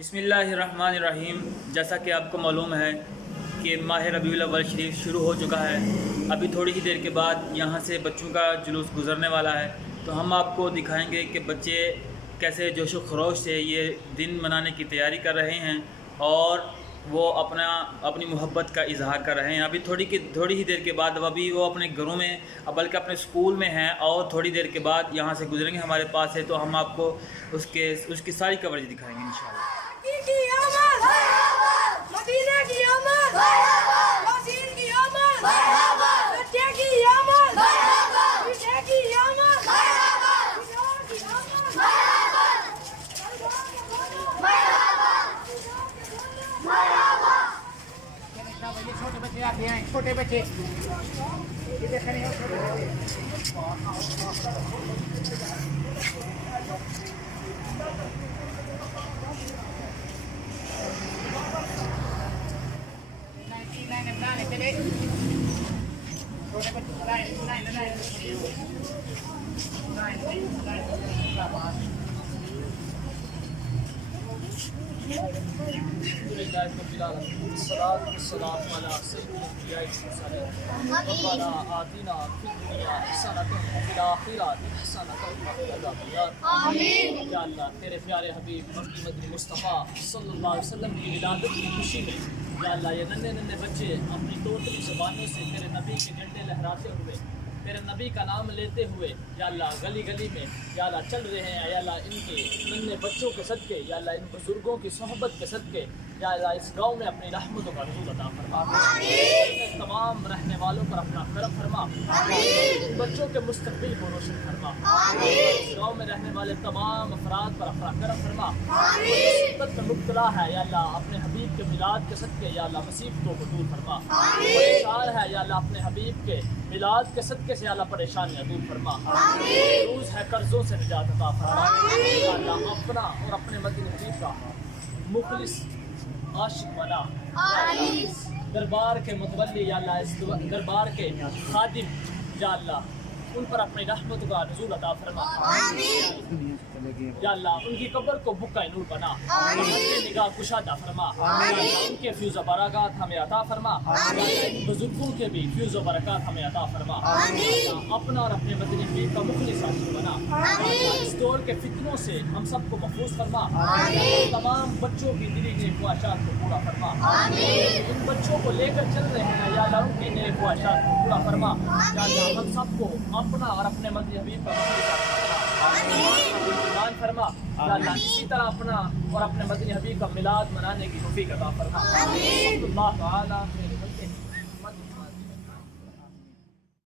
بسم اللہ الرحمن الرحیم۔ جیسا کہ آپ کو معلوم ہے کہ ماہ ربیع الاول شریف شروع ہو چکا ہے۔ ابھی تھوڑی ہی دیر کے بعد یہاں سے بچوں کا جلوس گزرنے والا ہے، تو ہم آپ کو دکھائیں گے کہ بچے کیسے جوش و خروش سے یہ دن منانے کی تیاری کر رہے ہیں اور وہ اپنی محبت کا اظہار کر رہے ہیں۔ ابھی تھوڑی ہی دیر کے بعد ابھی وہ اپنے گھروں میں بلکہ اپنے اسکول میں ہیں اور تھوڑی دیر کے بعد یہاں سے گزریں گے ہمارے پاس سے، تو ہم آپ کو اس کی ساری کوریج دکھائیں گے انشاءاللہ۔ چھوٹے بچے آتے ہیں، چھوٹے بچے یہ دیکھ رہے ہیں، چھوٹے الصلاة والسلام على سيد الأنبياء والمرسلين ربنا آتنا في الدنيا حسنة وفي الآخرة حسنة وقنا عذاب النار آمین۔ یا اللہ تیرے پیارے حبیب مدنی مصطفیٰ صلی اللہ علیہ وسلم کی ولادت کی خوشی میں یا اللہ یہ ننھے بچے اپنی توتلی زبانوں سے تیرے نبی کے جھنڈے لہراتے ہوئے، تیرے نبی کا نام لیتے ہوئے یا اللہ گلی گلی میں یا اللہ چل رہے ہیں۔ یا اللہ ان کے ننھے بچوں کے صدقے یا اللہ ان بزرگوں کی صحبت کے صدقے یا اللہ اس گاؤں میں اپنی رحمتوں کا نزول عطا فرما، تمام رہنے والوں پر اپنا کرم فرما، بچوں کے مستقبل کو روشن فرما، اس گاؤں میں رہنے والے تمام افراد پر اپنا کرم فرما۔ مصیبت میں مبتلا ہے یا اللہ اپنے حبیب کے میلاد کے صدقے یا اللہ مصیبتوں کو دور فرما، پریشان ہے یا اللہ اپنے حبیب کے میلاد کے صدقے سے یا اللہ پریشانیاں دور فرما، روز ہے قرضوں سے نجات عطا فرما۔ یا اللہ اپنا اور اپنے مدنی حبیب کا مخلص عاشق بنا، دربار کے متولی یا اللہ اس دربار کے خادم یا اللہ ان پر اپنی رحمت کا نزول عطا فرما۔ یا اللہ ان کی قبر کو بکا نور بنا، نگاہ کشادہ فرما، ان کے فیوز و برکات ہمیں عطا فرما، بزرگوں کے بھی فیوز و برکات ہمیں عطا فرما۔ اپنا اور اپنے مدنی حبیب کا مخلص عاشق بنا، اس دور کے فتنوں سے ہم سب کو محفوظ فرما، تمام بچوں کی دلی نیک خواہشات کو پورا فرما، ان بچوں کو لے کر چل رہے ہیں یا اللہ ان کی نیک خواہشات کو پورا فرما۔ یا اللہ ہم سب کو اپنا اور اپنے مدنی حبیب کا مخلص عاشق فرما۔ یا اللہ اسی طرح اپنا اور اپنے مدنی حبیب کا میلاد منانے کی توفیق عطا فرما۔ اللہ تعالی